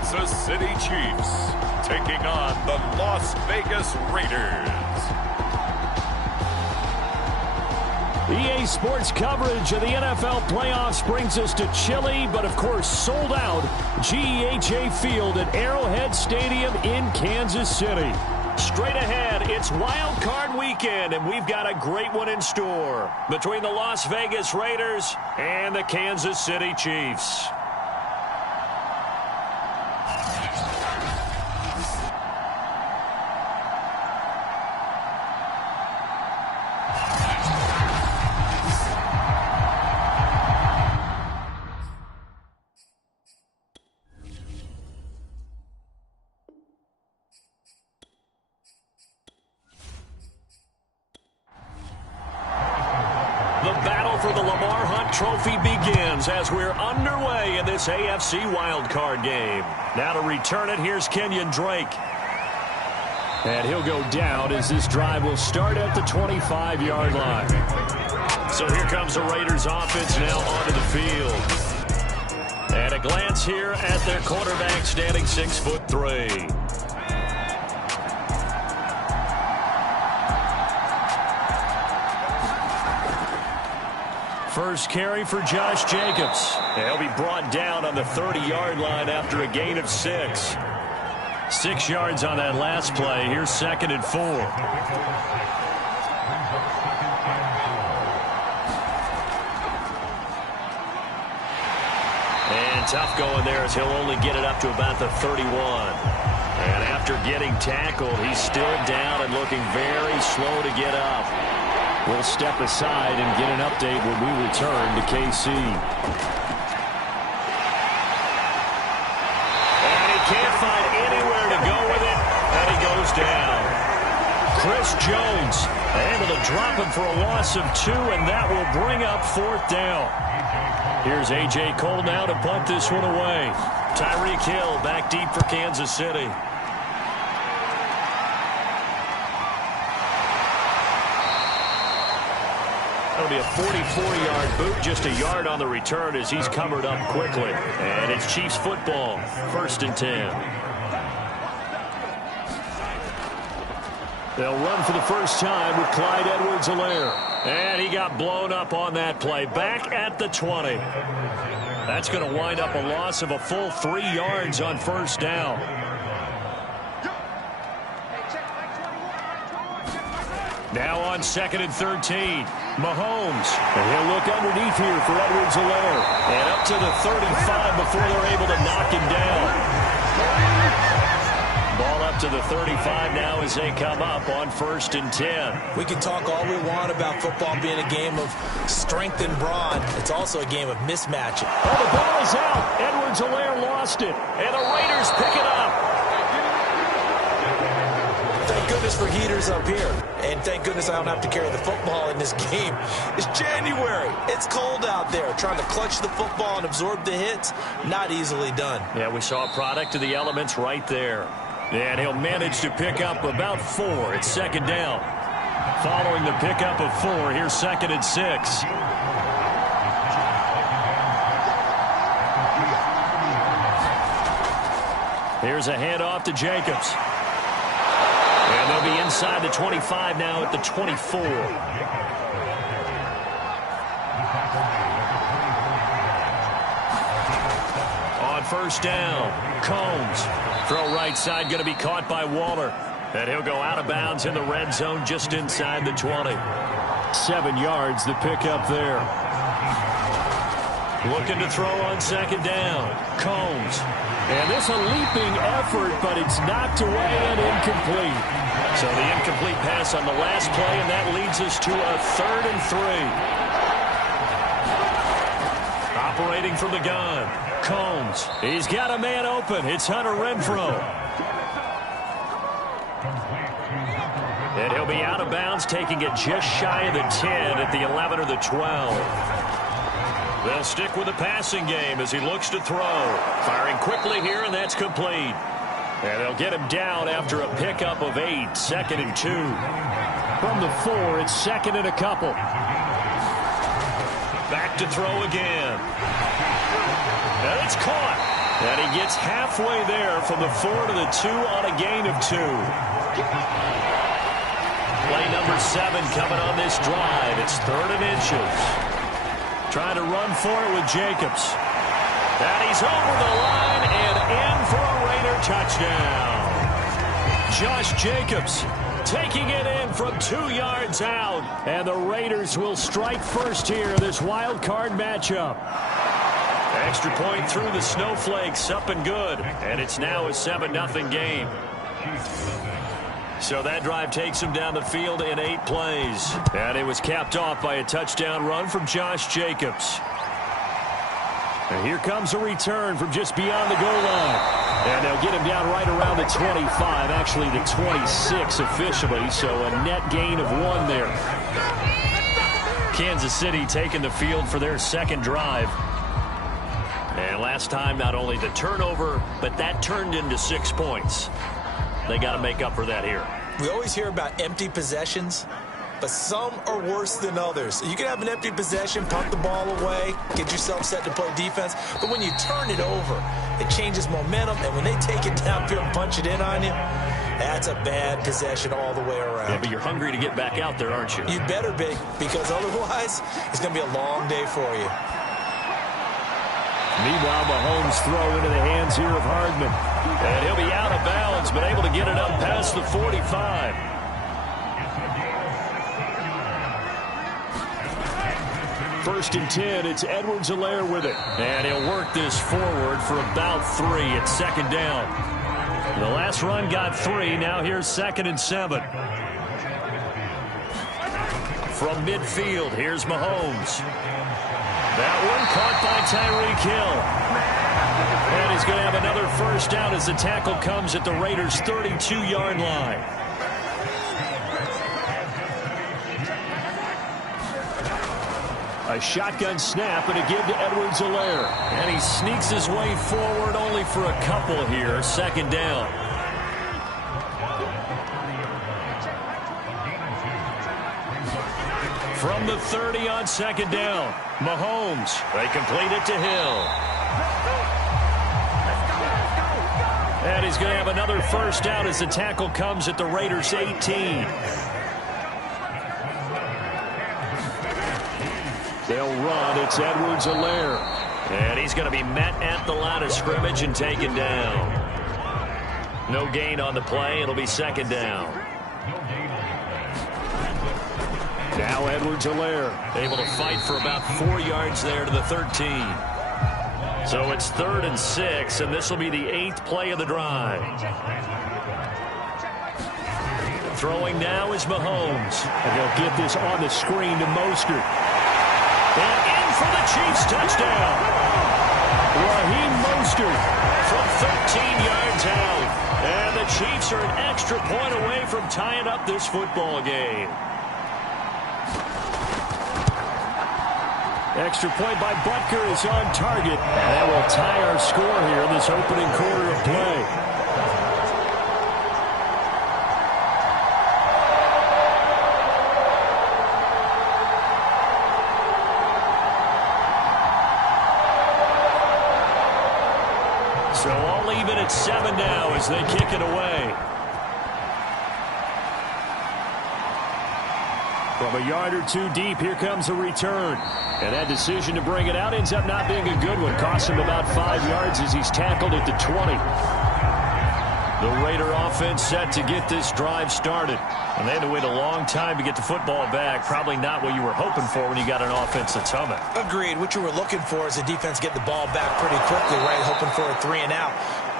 Kansas City Chiefs taking on the Las Vegas Raiders. EA Sports coverage of the NFL playoffs brings us to chilly, but of course sold out GEHA Field at Arrowhead Stadium in Kansas City. Straight ahead, it's Wild Card Weekend, and we've got a great one in store between the Las Vegas Raiders and the Kansas City Chiefs. Trophy begins as we're underway in this AFC wildcard game. Now to return it, here's Kenyon Drake. And he'll go down as this drive will start at the 25-yard line. So here comes the Raiders offense now onto the field. And a glance here at their quarterback standing 6'3". First carry for Josh Jacobs. He'll be brought down on the 30-yard line after a gain of 6. 6 yards on that last play. Here's 2nd and 4. And tough going there as he'll only get it up to about the 31. And after getting tackled, he's still down and looking very slow to get up. We'll step aside and get an update when we return to KC. And he can't find anywhere to go with it, and he goes down. Chris Jones able to drop him for a loss of 2, and that will bring up 4th down. Here's A.J. Cole now to punt this one away. Tyreek Hill back deep for Kansas City. That'll be a 44-yard boot, just a yard on the return as he's covered up quickly. And it's Chiefs football, 1st and 10. They'll run for the first time with Clyde Edwards-Helaire. And he got blown up on that play, back at the 20. That's going to wind up a loss of a full 3 yards on 1st down. Now on 2nd and 13, Mahomes. And he'll look underneath here for Edwards-Helaire. And up to the 35 before they're able to knock him down. Ball up to the 35 now as they come up on 1st and 10. We can talk all we want about football being a game of strength and brawn. It's also a game of mismatching. Oh, the ball is out. Edwards-Helaire lost it. And the Raiders pick it up. Thank goodness for heaters up here. And thank goodness I don't have to carry the football in this game. It's January. It's cold out there. Trying to clutch the football and absorb the hits, not easily done. Yeah, we saw a product of the elements right there. And he'll manage to pick up about 4. It's 2nd down. Following the pickup of 4, here's 2nd and 6. Here's a handoff to Jacobs. And they'll be inside the 25 now at the 24. On 1st down, Combs. Throw right side going to be caught by Waller. And he'll go out of bounds in the red zone just inside the 20. 7 yards the pickup there. Looking to throw on 2nd down. Combs. And this a leaping effort, but it's knocked away and incomplete. So the incomplete pass on the last play, and that leads us to a 3rd and 3. Operating from the gun. Combs. He's got a man open. It's Hunter Renfrow. And he'll be out of bounds, taking it just shy of the 10 at the 11 or the 12. They'll stick with the passing game as he looks to throw. Firing quickly here, and that's complete. And they'll get him down after a pickup of 8, 2nd and 2. From the 4, it's 2nd and a couple. Back to throw again. And it's caught. And he gets halfway there from the 4 to the 2 on a gain of 2. Play number 7 coming on this drive. It's 3rd and inches. Trying to run for it with Jacobs. And he's over the line and in for a Raider touchdown. Josh Jacobs taking it in from 2 yards out. And the Raiders will strike first here, this wild card matchup. Extra point through the snowflakes, up and good. And it's now a 7-0 game. So that drive takes him down the field in 8 plays. And it was capped off by a touchdown run from Josh Jacobs. And here comes a return from just beyond the goal line. And they'll get him down right around the 25, actually the 26 officially, so a net gain of 1 there. Kansas City taking the field for their second drive. And last time, not only the turnover, but that turned into 6 points. They got to make up for that here. We always hear about empty possessions, but some are worse than others. You can have an empty possession, punt the ball away, get yourself set to play defense, but when you turn it over, it changes momentum, and when they take it downfield and punch it in on you, that's a bad possession all the way around. Yeah, but you're hungry to get back out there, aren't you? You better be, because otherwise, it's going to be a long day for you. Meanwhile, Mahomes throw into the hands here of Hardman. And he'll be out of bounds, but able to get it up past the 45. First and 10, it's Edwards-Helaire with it. And he'll work this forward for about 3 at second down. The last run got 3, now here's 2nd and 7. From midfield, here's Mahomes. That one caught by Tyreek Hill. And he's going to have another first down as the tackle comes at the Raiders' 32-yard line. A shotgun snap and a give to Edwards-Helaire. And he sneaks his way forward only for a couple here. Second down. From the 30 on second down. Mahomes. They complete it to Hill. And he's going to have another first down as the tackle comes at the Raiders' 18. They'll run. It's Edwards-Helaire. And he's going to be met at the line of scrimmage and taken down. No gain on the play. It'll be second down. Now Edwards-Helaire able to fight for about 4 yards there to the 13. So it's 3rd and 6, and this will be the 8th play of the drive. Throwing now is Mahomes. And he'll get this on the screen to Mostert. And in for the Chiefs touchdown. Raheem Mostert from 13 yards out. And the Chiefs are an extra point away from tying up this football game. Extra point by Butker is on target. And that will tie our score here in this opening quarter of play. So all even at 7 now as they kick it away. From a yard or 2 deep, here comes a return. And that decision to bring it out ends up not being a good one. Costs him about 5 yards as he's tackled at the 20. The Raider offense set to get this drive started. And they had to wait a long time to get the football back. Probably not what you were hoping for when you got an offense that's humming. Agreed. What you were looking for is the defense get the ball back pretty quickly, right? Hoping for a 3 and out.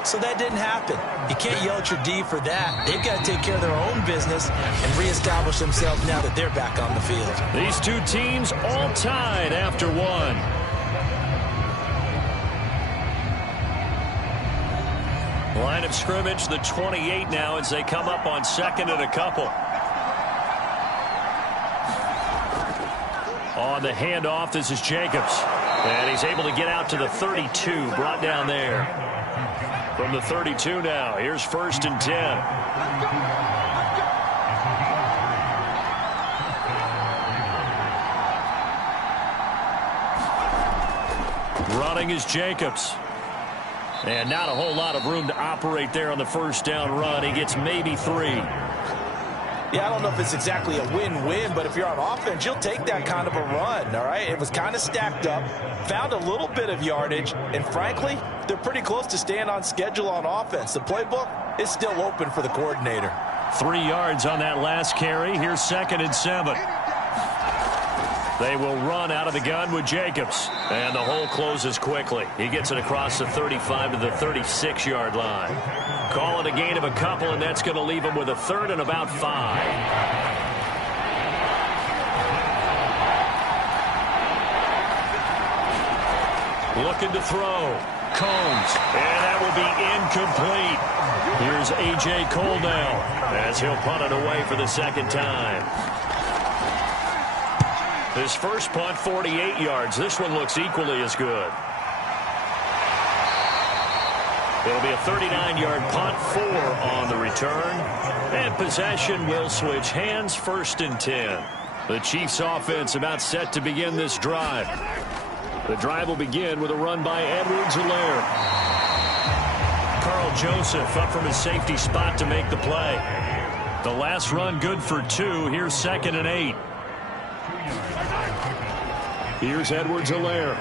So that didn't happen. You can't yell at your D for that. They've got to take care of their own business and reestablish themselves now that they're back on the field. These two teams all tied after 1. Line of scrimmage, the 28 now as they come up on 2nd and a couple. On the handoff, this is Jacobs. And he's able to get out to the 32, brought down there. From the 32 now, here's 1st and 10. Running is Jacobs. And not a whole lot of room to operate there on the first down run. He gets maybe 3. Yeah, I don't know if it's exactly a win-win, but if you're on offense, you'll take that kind of a run, all right? It was kind of stacked up, found a little bit of yardage, and frankly, they're pretty close to staying on schedule on offense. The playbook is still open for the coordinator. 3 yards on that last carry. Here's 2nd and 7. They will run out of the gun with Jacobs. And the hole closes quickly. He gets it across the 35 to the 36-yard line. Call it a gain of a couple, and that's going to leave him with a 3rd and about 5. Looking to throw. Combs. And that will be incomplete. Here's A.J. Cole now as he'll punt it away for the 2nd time. His first punt, 48 yards. This one looks equally as good. It'll be a 39-yard punt, 4 on the return. And possession will switch hands, 1st and 10. The Chiefs offense about set to begin this drive. The drive will begin with a run by Edwards-Helaire. Carl Joseph up from his safety spot to make the play. The last run good for 2. Here's 2nd and 8. Here's Edwards-Helaire.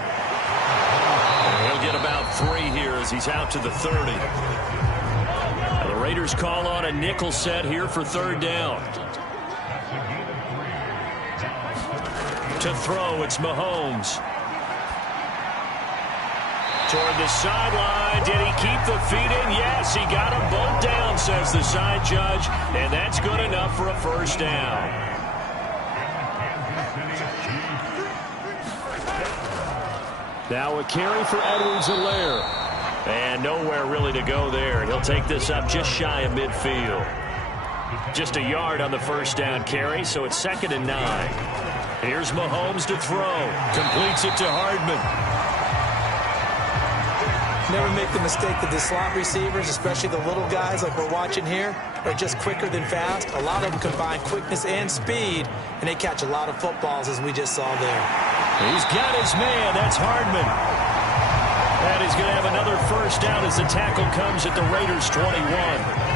He'll get about 3 here as he's out to the 30. Now the Raiders call on a nickel set here for 3rd down. To throw, it's Mahomes. Toward the sideline. Did he keep the feet in? Yes, he got them both down, says the side judge. And that's good enough for a 1st down. Now a carry for Edwards-Helaire. And nowhere really to go there. He'll take this up just shy of midfield. Just a yard on the 1st down carry, so it's 2nd and 9. Here's Mahomes to throw. Completes it to Hardman. Never make the mistake that the slot receivers, especially the little guys like we're watching here, are just quicker than fast. A lot of them combine quickness and speed, and they catch a lot of footballs, as we just saw there. He's got his man. That's Hardman. And he's going to have another 1st down as the tackle comes at the Raiders' 21.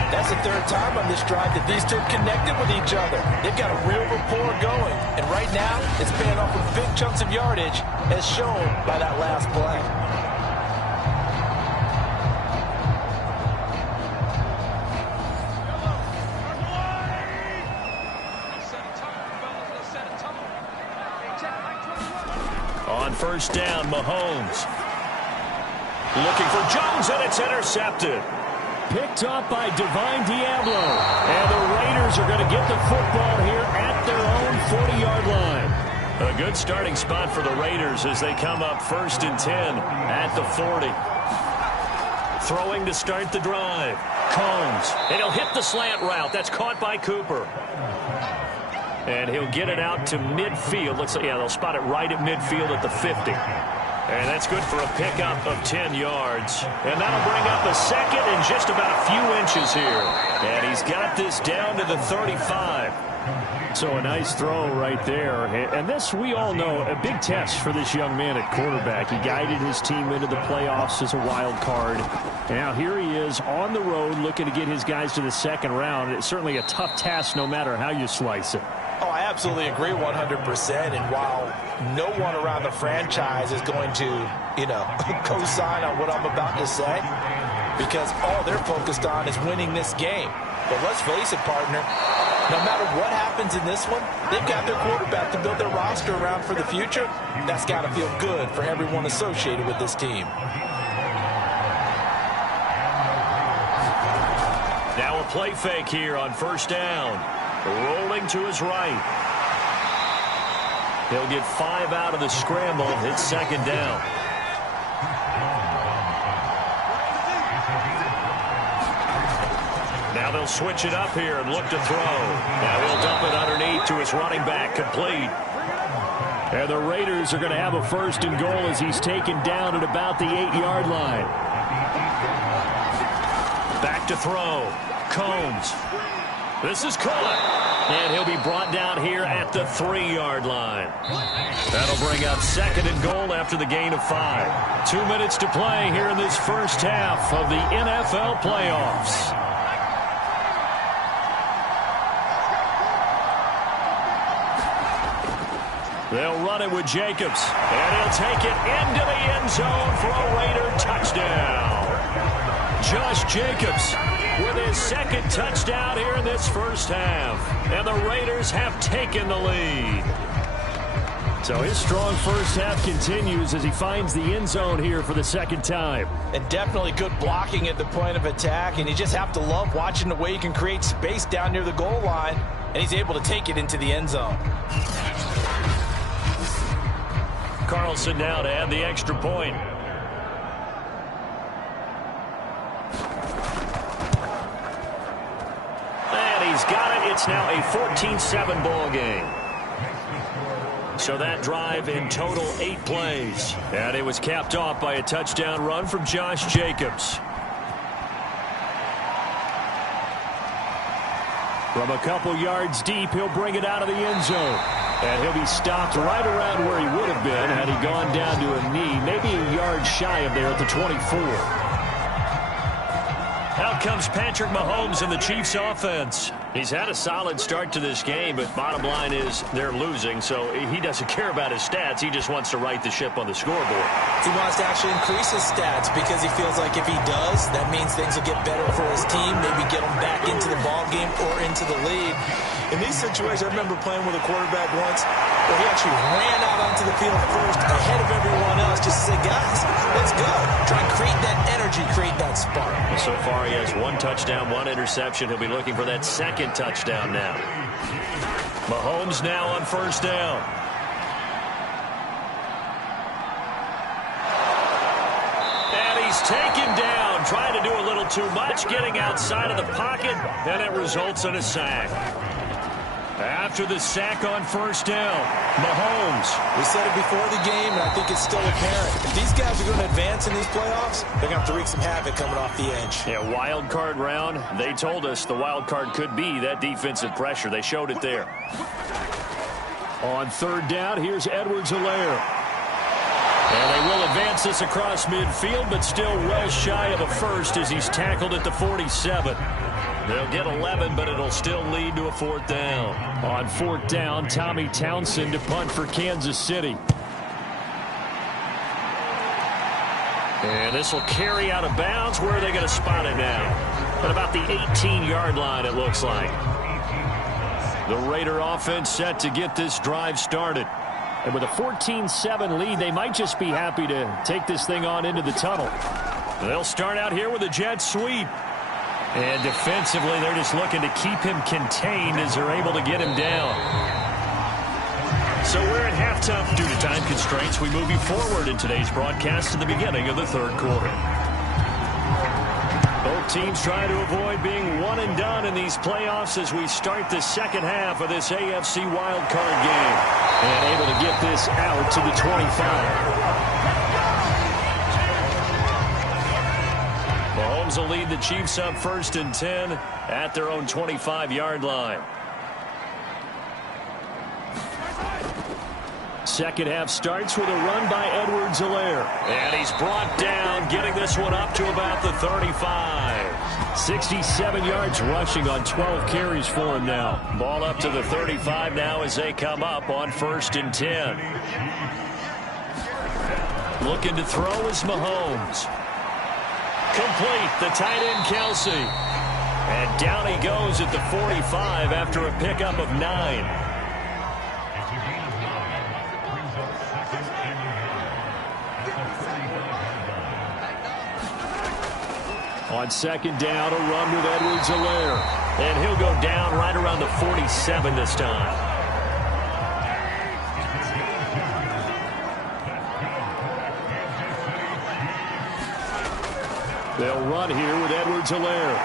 That's the 3rd time on this drive that these two connected with each other. They've got a real rapport going. And right now, it's paying off with big chunks of yardage, as shown by that last play. On 1st down, Mahomes. Looking for Jones, and it's intercepted. Picked up by Divine Diablo. And the Raiders are going to get the football here at their own 40-yard line. A good starting spot for the Raiders as they come up 1st and 10 at the 40. Throwing to start the drive. Combs. And he'll hit the slant route. That's caught by Cooper. And he'll get it out to midfield. Let's see, yeah, they'll spot it right at midfield at the 50. And that's good for a pickup of 10 yards. And that'll bring up a 2nd and just about a few inches here. And he's got this down to the 35. So a nice throw right there. And this, we all know, a big test for this young man at quarterback. He guided his team into the playoffs as a wild card. And now here he is on the road looking to get his guys to the 2nd round. It's certainly a tough task no matter how you slice it. Oh, I absolutely agree 100%. And while no one around the franchise is going to, co-sign on what I'm about to say, because all they're focused on is winning this game. But let's face it, partner, no matter what happens in this one, they've got their quarterback to build their roster around for the future. That's got to feel good for everyone associated with this team. Now a play fake here on 1st down. Rolling to his right. He'll get 5 out of the scramble. It's 2nd down. Now they'll switch it up here and look to throw. Now he'll dump it underneath to his running back, complete. And the Raiders are going to have a 1st and goal as he's taken down at about the 8-yard line. Back to throw. Combs. This is caught. And he'll be brought down here at the 3-yard line. That'll bring up 2nd and goal after the gain of 5. 2 minutes to play here in this first half of the NFL playoffs. They'll run it with Jacobs, and he'll take it into the end zone for a Raider touchdown. Josh Jacobs with his 2nd touchdown here in this first half, and the Raiders have taken the lead. So his strong first half continues as he finds the end zone here for the 2nd time. And definitely good blocking at the point of attack, and you just have to love watching the way he can create space down near the goal line, and he's able to take it into the end zone. Carlson now to add the extra point. And he's got it. It's now a 14-7 ball game. So that drive in total 8 plays. And it was capped off by a touchdown run from Josh Jacobs. From a couple yards deep, he'll bring it out of the end zone. And he'll be stopped right around where he would have been had he gone down to a knee, maybe a yard shy of there at the 24. Out comes Patrick Mahomes in the Chiefs offense. He's had a solid start to this game, but bottom line is they're losing, so he doesn't care about his stats. He just wants to right the ship on the scoreboard. He wants to actually increase his stats because he feels like if he does, that means things will get better for his team, maybe get them back into the ball game or into the lead. In these situations, I remember playing with a quarterback once where he actually ran out onto the field first ahead of everyone else just to say, guys, let's go. Try and create that energy, create that spark. Well, so far, he has 1 touchdown, 1 interception. He'll be looking for that 2nd touchdown now. Mahomes now on 1st down. And he's taken down, trying to do a little too much, getting outside of the pocket, and it results in a sack. After the sack on 1st down, Mahomes. We said it before the game, and I think it's still apparent. If these guys are going to advance in these playoffs, they're going to have to wreak some havoc coming off the edge. Yeah, wild card round. They told us the wild card could be that defensive pressure. They showed it there. On 3rd down, here's Edwards-Helaire. And they will advance this across midfield, but still well shy of a first as he's tackled at the 47. They'll get 11, but it'll still lead to a 4th down. On 4th down, Tommy Townsend to punt for Kansas City. And this will carry out of bounds. Where are they going to spot it now? At about the 18-yard line, it looks like. The Raider offense set to get this drive started. And with a 14-7 lead, they might just be happy to take this thing on into the tunnel. They'll start out here with a jet sweep. And defensively, they're just looking to keep him contained as they're able to get him down. So we're at halftime. Due to time constraints, we move you forward in today's broadcast to the beginning of the 3rd quarter. Both teams try to avoid being one and done in these playoffs as we start the 2nd half of this AFC wildcard game. And able to get this out to the 25. Mahomes will lead the Chiefs up 1st and 10 at their own 25-yard line. 2nd half starts with a run by Edwards-Helaire. And he's brought down, getting this one up to about the 35. 67 yards rushing on 12 carries for him now. Ball up to the 35 now as they come up on 1st and 10. Looking to throw is Mahomes. Complete, the tight end Kelsey. And down he goes at the 45 after a pickup of 9. On 2nd down, a run with Edwards-Helaire. And he'll go down right around the 47 this time. They'll run here with Edwards-Helaire.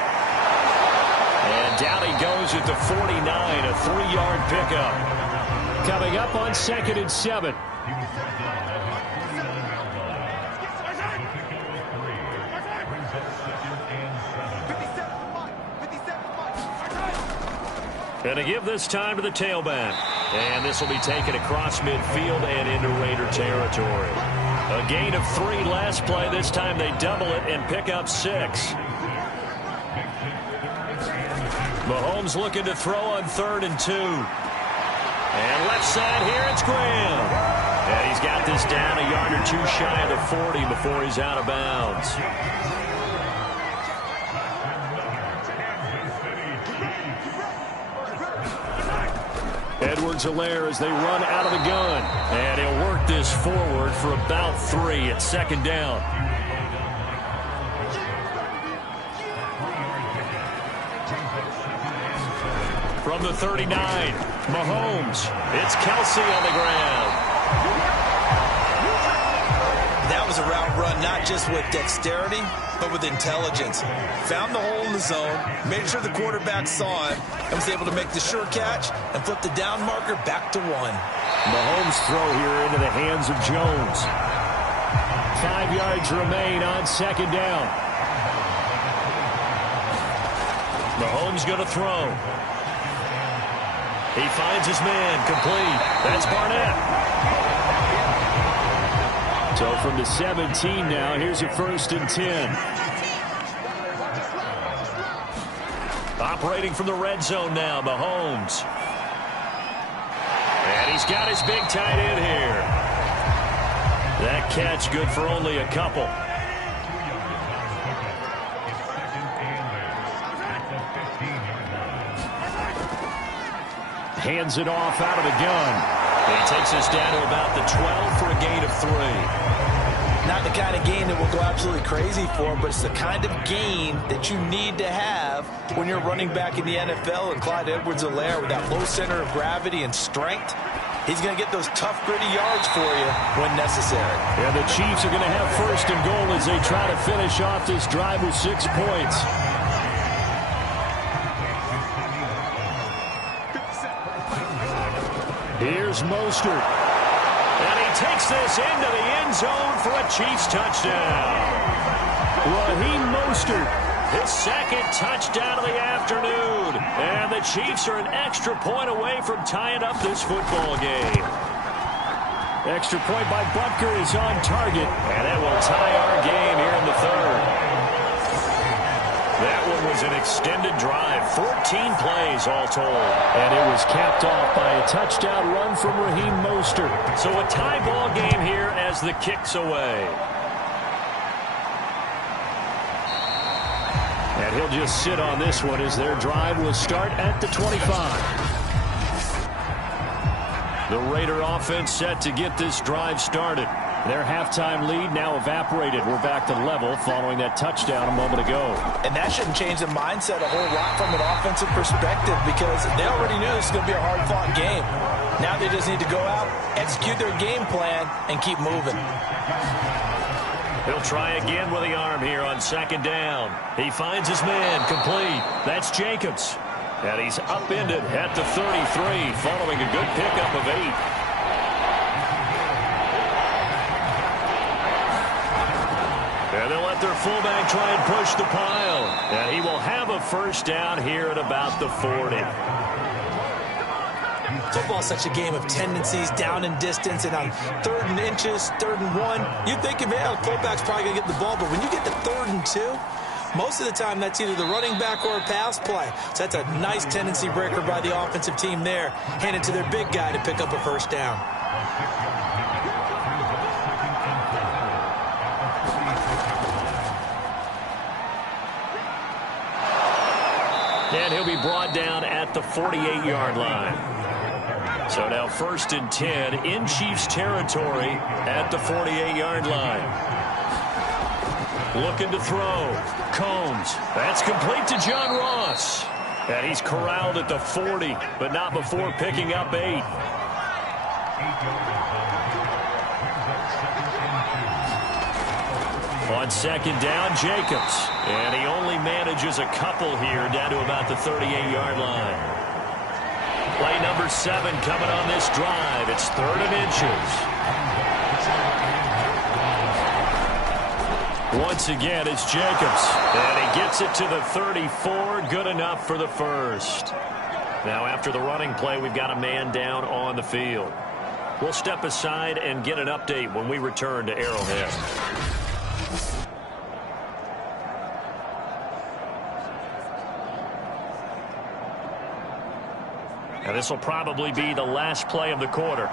And down he goes at the 49, a 3-yard pickup. Coming up on 2nd and 7. And to give this time to the tailback. And this will be taken across midfield and into Raider territory. A gain of 3 last play. This time they double it and pick up 6. Mahomes looking to throw on 3rd and 2. And left side here, it's Graham. And he's got this down a yard or 2 shy of the 40 before he's out of bounds. Edwards-Helaire as they run out of the gun. And he'll work this forward for about 3 at 2nd down. From the 39, Mahomes. It's Kelsey on the ground. That was a route run not just with dexterity, but with intelligence. Found the hole in the zone, made sure the quarterback saw it, and was able to make the sure catch and flip the down marker back to 1. Mahomes' throw here into the hands of Jones. 5 yards remain on 2nd down. Mahomes going to throw. He finds his man, complete. That's Barnett. So from the 17 now, here's a 1st and 10. Operating from the red zone now, Mahomes. And he's got his big tight end here. That catch good for only a couple. Hands it off out of the gun. He takes us down to about the 12 for a gain of 3. Not the kind of gain that will go absolutely crazy for him, but it's the kind of gain that you need to have when you're running back in the NFL. And Clyde Edwards-Helaire with that low center of gravity and strength, he's going to get those tough, gritty yards for you when necessary. Yeah, the Chiefs are going to have 1st and goal as they try to finish off this drive with 6 points. Here's Mostert. And he takes this into the end zone for a Chiefs touchdown. Raheem Mostert, his 2nd touchdown of the afternoon. And the Chiefs are an extra point away from tying up this football game. Extra point by Butker is on target. And that will tie our game here in the 3rd. That one was an extended drive, 14 plays all told. And it was capped off by a touchdown run from Raheem Mostert. So a tie ball game here as the kick's away. And he'll just sit on this one as their drive will start at the 25. The Raider offense set to get this drive started. Their halftime lead now evaporated. We're back to level following that touchdown a moment ago. And that shouldn't change the mindset a whole lot from an offensive perspective because they already knew this was going to be a hard-fought game. Now they just need to go out, execute their game plan, and keep moving. He'll try again with the arm here on 2nd down. He finds his man, complete. That's Jacobs. And he's upended at the 33 following a good pickup of 8. And they'll let their fullback try and push the pile. And he will have a 1st down here at about the 40. Football's such a game of tendencies, down in distance, and on 3rd and inches, 3rd and 1, you'd think, man, the fullback's probably going to get the ball. But when you get to 3rd and 2, most of the time that's either the running back or a pass play. So that's a nice tendency breaker by the offensive team there. Hand it to their big guy to pick up a 1st down. And he'll be brought down at the 48-yard line. So now 1st and 10 in Chiefs territory at the 48-yard line. Looking to throw. Combs. That's complete to John Ross. And he's corralled at the 40, but not before picking up 8. On 2nd down, Jacobs. And he only manages a couple here down to about the 38-yard line. Play number 7 coming on this drive. It's 3rd and inches. Once again, it's Jacobs. And he gets it to the 34. Good enough for the 1st. Now after the running play, we've got a man down on the field. We'll step aside and get an update when we return to Arrowhead. Now this will probably be the last play of the quarter.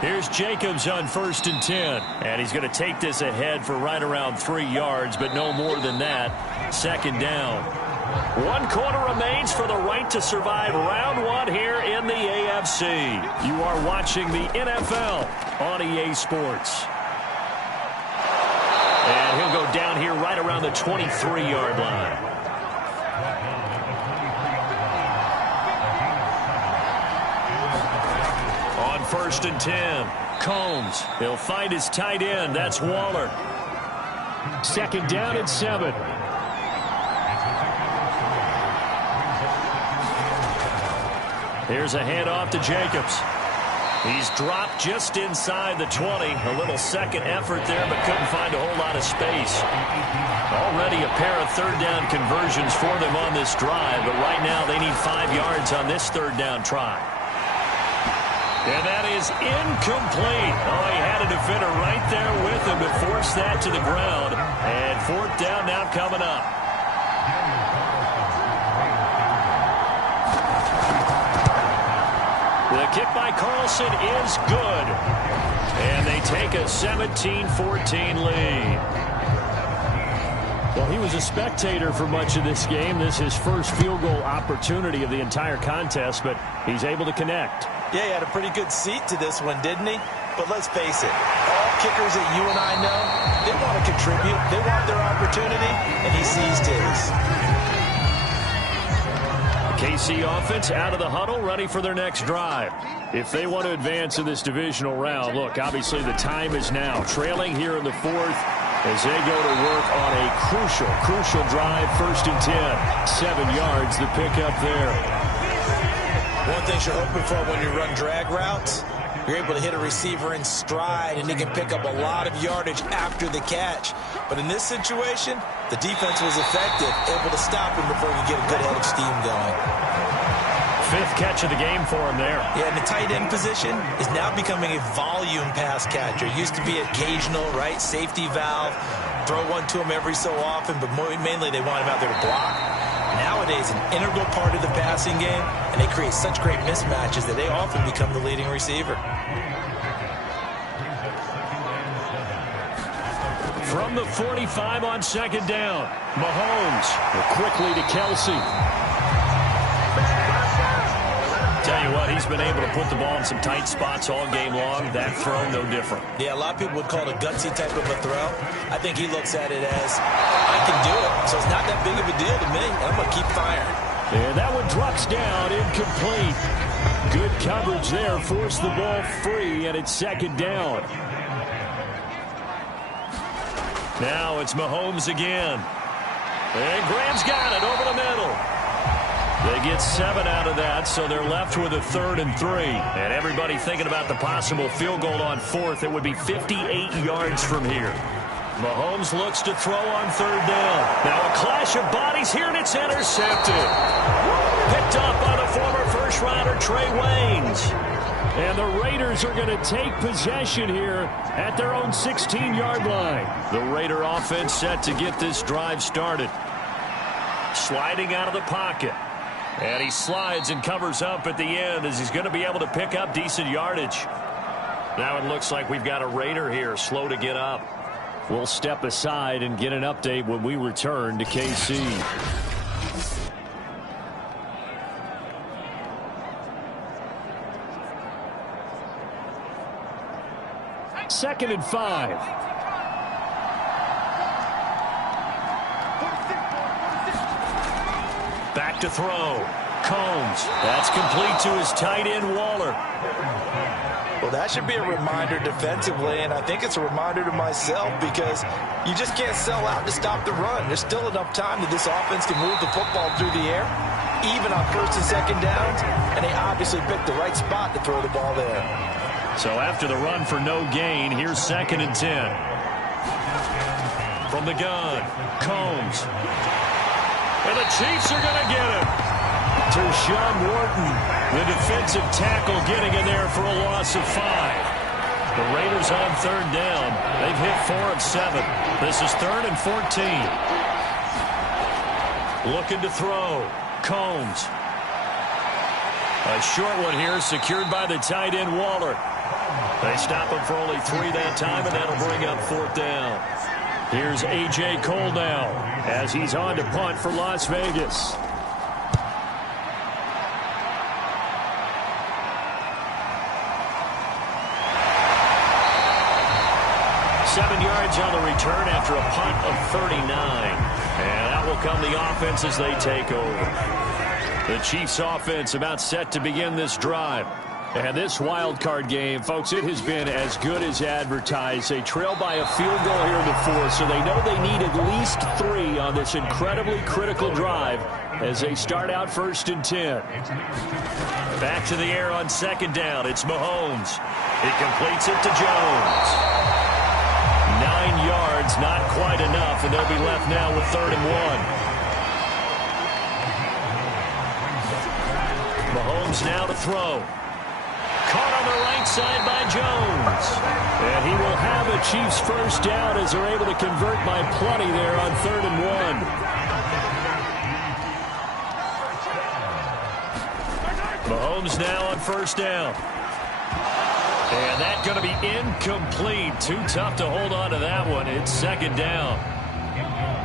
Here's Jacobs on 1st and 10. And he's going to take this ahead for right around 3 yards, but no more than that. 2nd down. 1 quarter remains for the right to survive round 1 here in the AFC. You are watching the NFL on EA Sports. And he'll go down here right around the 23-yard line. On 1st and 10, Combs. He'll find his tight end. That's Waller. 2nd down and 7. Here's a handoff to Jacobs. He's dropped just inside the 20. A little second effort there, but couldn't find a whole lot of space. Already a pair of 3rd down conversions for them on this drive, but right now they need 5 yards on this 3rd down try. And that is incomplete. Oh, he had a defender right there with him, but forced that to the ground. And 4th down now coming up. The kick by Carlson is good. And they take a 17-14 lead. Well, he was a spectator for much of this game. This is his first field goal opportunity of the entire contest, but he's able to connect. Yeah, he had a pretty good seat to this one, didn't he? But let's face it, all kickers that you and I know, they want to contribute. They want their opportunity, and he seized his. KC offense out of the huddle, ready for their next drive. If they want to advance in this divisional round, look, obviously the time is now. Trailing here in the 4th as they go to work on a crucial drive, 1st and 10. 7 yards, the pickup there. One thing you're hoping for when you run drag routes, you're able to hit a receiver in stride, and he can pick up a lot of yardage after the catch. But in this situation, the defense was effective, able to stop him before he could get a good head of steam going. 5th catch of the game for him there. Yeah, and the tight end position is now becoming a volume pass catcher. It used to be occasional, right? Safety valve, throw one to him every so often, but mainly they want him out there to block. Nowadays, an integral part of the passing game, and they create such great mismatches that they often become the leading receiver. From the 45 on 2nd down, Mahomes quickly to Kelsey. Tell you what, he's been able to put the ball in some tight spots all game long. That throw, no different. Yeah, a lot of people would call it a gutsy type of a throw. I think he looks at it as, I can do it, so it's not that big of a deal to me. I'm going to keep firing. And that one drops down, incomplete. Good coverage there, forced the ball free, and it's 2nd down. Now it's Mahomes again. And Graham's got it over the middle. They get 7 out of that, so they're left with a 3rd and 3. And everybody thinking about the possible field goal on 4th. It would be 58 yards from here. Mahomes looks to throw on 3rd down. Now a clash of bodies here, and it's intercepted. Picked up by the former first-rounder Trey Waynes. And the Raiders are going to take possession here at their own 16-yard line. The Raider offense set to get this drive started. Sliding out of the pocket. And he slides and covers up at the end as he's going to be able to pick up decent yardage. Now it looks like we've got a Raider here, slow to get up. We'll step aside and get an update when we return to KC. Second and 5. Back to throw. Combs. That's complete to his tight end, Waller. Well, that should be a reminder defensively, and I think it's a reminder to myself because you just can't sell out to stop the run. There's still enough time that this offense can move the football through the air, even on 1st and 2nd downs, and they obviously picked the right spot to throw the ball there. So after the run for no gain, here's 2nd and 10. From the gun, Combs. And the Chiefs are going to get him. Tershawn Wharton, the defensive tackle, getting in there for a loss of 5. The Raiders on 3rd down. They've hit 4 of 7. This is 3rd and 14. Looking to throw. Combs. A short one here, secured by the tight end, Waller. They stop him for only 3 that time, and that'll bring up 4th down. Here's A.J. Cole now as he's on to punt for Las Vegas. Seven yards on the return after a punt of 39. And out will come the offense as they take over. The Chiefs offense about set to begin this drive. And this wild card game, folks, it has been as good as advertised. They trail by a field goal here in the 4th, so they know they need at least 3 on this incredibly critical drive as they start out 1st and 10. Back to the air on 2nd down. It's Mahomes. He completes it to Jones. 9 yards, not quite enough, and they'll be left now with 3rd and 1. Mahomes now to throw. Caught on the right side by Jones. And he will have a Chiefs first down as they're able to convert by plenty there on 3rd and 1. Mahomes now on 1st down. And that's going to be incomplete. Too tough to hold on to that one. It's 2nd down.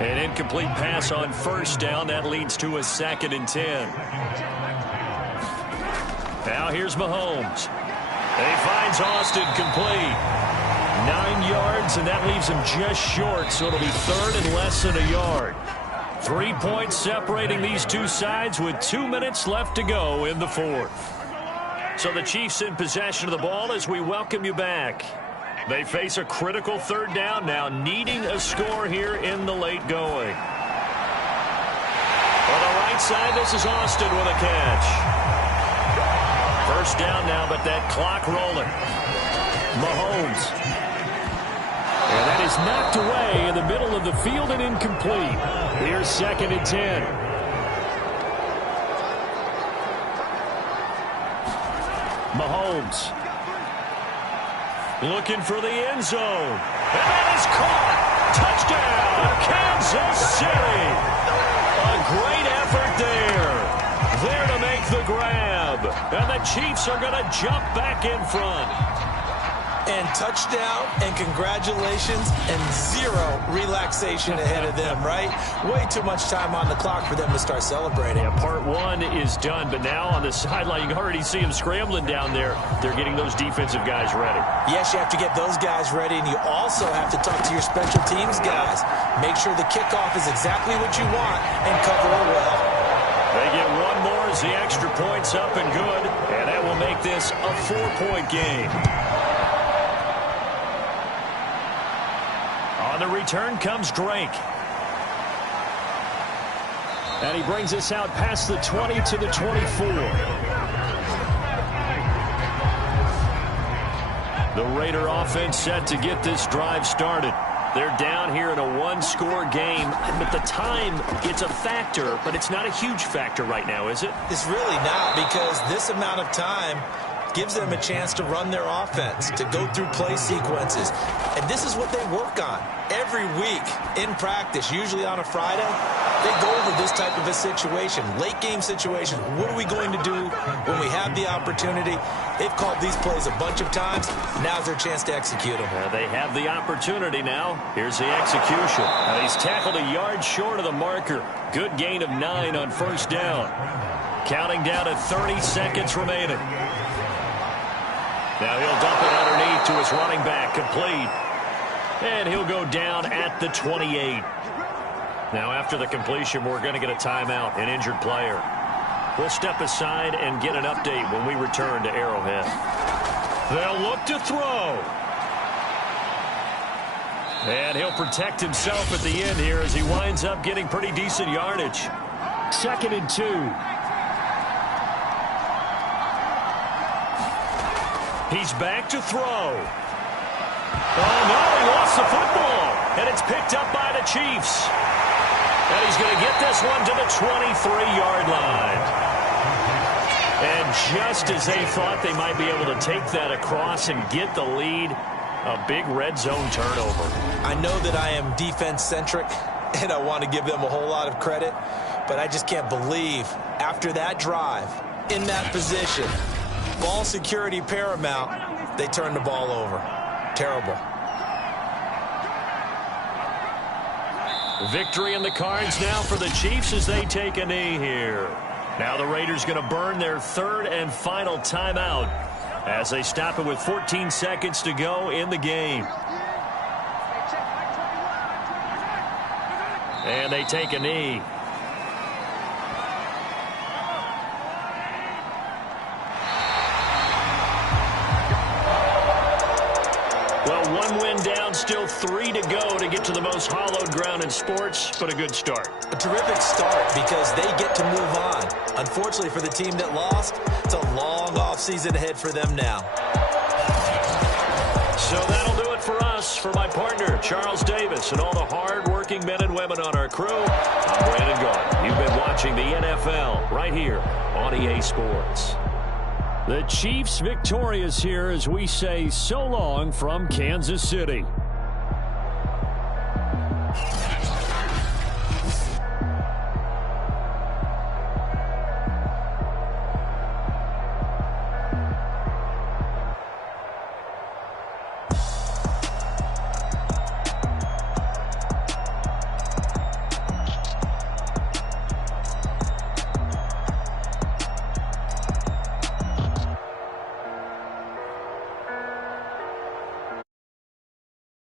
An incomplete pass on 1st down. That leads to a 2nd and 10. Now here's Mahomes. He finds Austin complete. 9 yards, and that leaves him just short, so it'll be 3rd and less than a yard. 3 points separating these two sides with 2 minutes left to go in the 4th. So the Chiefs in possession of the ball as we welcome you back. They face a critical 3rd down now, needing a score here in the late going. On the right side, this is Austin with a catch. 1st down now, but that clock rolling. Mahomes. And that is knocked away in the middle of the field and incomplete. Here's 2nd and 10. Mahomes. Looking for the end zone. And that is caught. Touchdown, Kansas City. A great effort there. There to make the grab. And the Chiefs are going to jump back in front. And touchdown and congratulations and 0 relaxation ahead of them, right? Way too much time on the clock for them to start celebrating. Yeah, part 1 is done, but now on the sideline, you can already see them scrambling down there. They're getting those defensive guys ready. Yes, you have to get those guys ready, and you also have to talk to your special teams guys. Make sure the kickoff is exactly what you want and cover it well. They get one more as the extra point's up and good, and that will make this a 4-point game. On the return comes Drake. And he brings us out past the 20 to the 24. The Raider offense set to get this drive started. They're down here in a 1-score game, but the time, it's a factor, but it's not a huge factor right now, is it? It's really not, because this amount of time gives them a chance to run their offense, to go through play sequences. And this is what they work on every week in practice, usually on a Friday. They go over this type of a situation, late game situation. What are we going to do when we have the opportunity? They've called these plays a bunch of times. Now's their chance to execute them. They have the opportunity now. Here's the execution. Now he's tackled a yard short of the marker. Good gain of 9 on 1st down. Counting down to 30 seconds remaining. Now he'll dump it underneath to his running back, complete. And he'll go down at the 28. Now after the completion, we're going to get a timeout, an injured player. We'll step aside and get an update when we return to Arrowhead. They'll look to throw. And he'll protect himself at the end here as he winds up getting pretty decent yardage. 2nd and 2. He's back to throw. Oh, no, he lost the football. And it's picked up by the Chiefs. And he's going to get this one to the 23-yard line. And just as they thought they might be able to take that across and get the lead, a big red zone turnover. I know that I am defense-centric, and I want to give them a whole lot of credit, but I just can't believe after that drive, in that position, ball security paramount, they turned the ball over. Terrible. Victory in the cards now for the Chiefs as they take a knee here. Now the Raiders going to burn their third and final timeout as they stop it with 14 seconds to go in the game. And they take a knee. Well, one win down, still 3 to go to get to the most hallowed ground in sports, but a good start. A terrific start because they get to move on. Unfortunately for the team that lost, it's a long offseason ahead for them now. So that'll do it for us. For my partner, Charles Davis, and all the hard-working men and women on our crew, I'm Brandon Gaudin. You've been watching the NFL right here on EA Sports. The Chiefs victorious here as we say so long from Kansas City.